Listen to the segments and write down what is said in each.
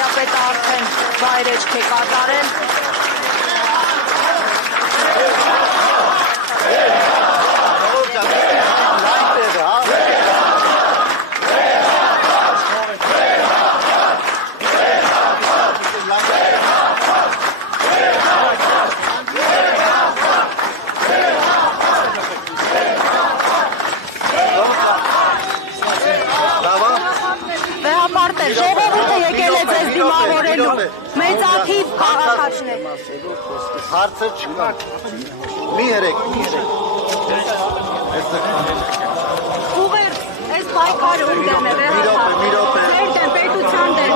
հայրապետը արդեն վայրեջք է կատարել։ Ժողովուրդը եկել է ձեզ դիմավորելու, մեծաթիվ քաղաքացիներ։ Հարցը չկա, մի երեք։ Ուղերձ, այս պայքարը ում դեմ է, վերացավ, ձեր դեմ, պետության դեմ։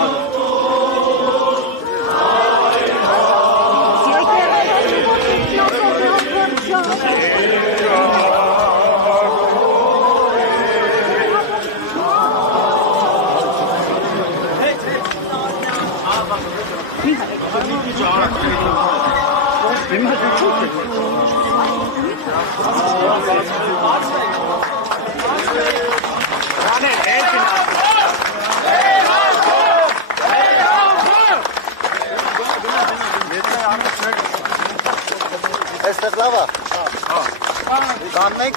Այստեղ լավ է։ Կաննենք։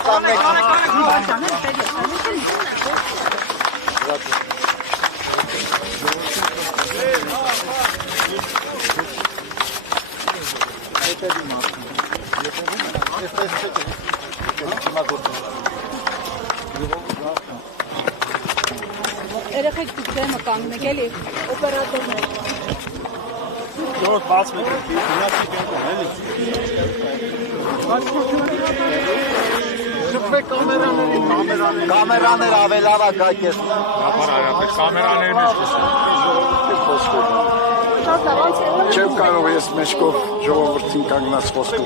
Երեխեք դուք դեմը կանգնեք, էլի, օպերատորներ։ Ժողովուրդ բաց մեկ միացի կենքում, էլի։ Շփվեք Կամերաներ ավելավա գայք ես։ Կամերաներն ես Չեմ կարող ես մեջքով ժողովրդին կանգնած խոսքով։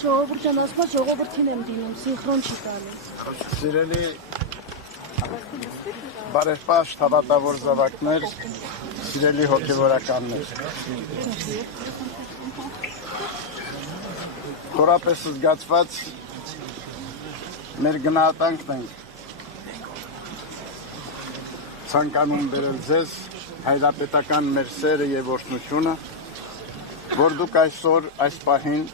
Ժողովուրդն ասում է, ժողովրդին եմ դիմում, սինխրոն չի տալիս։ Սիրելի բարեպաշտ հավատավոր զավակներ, սիրելի հոգևորականներ։ Խորապես զգացված մեր գնահատանքն ենք ցանկանում բերել ձեզ հայրապետական մեր սերը եւ օրհնությունը, որ դուք այսօր այս պահին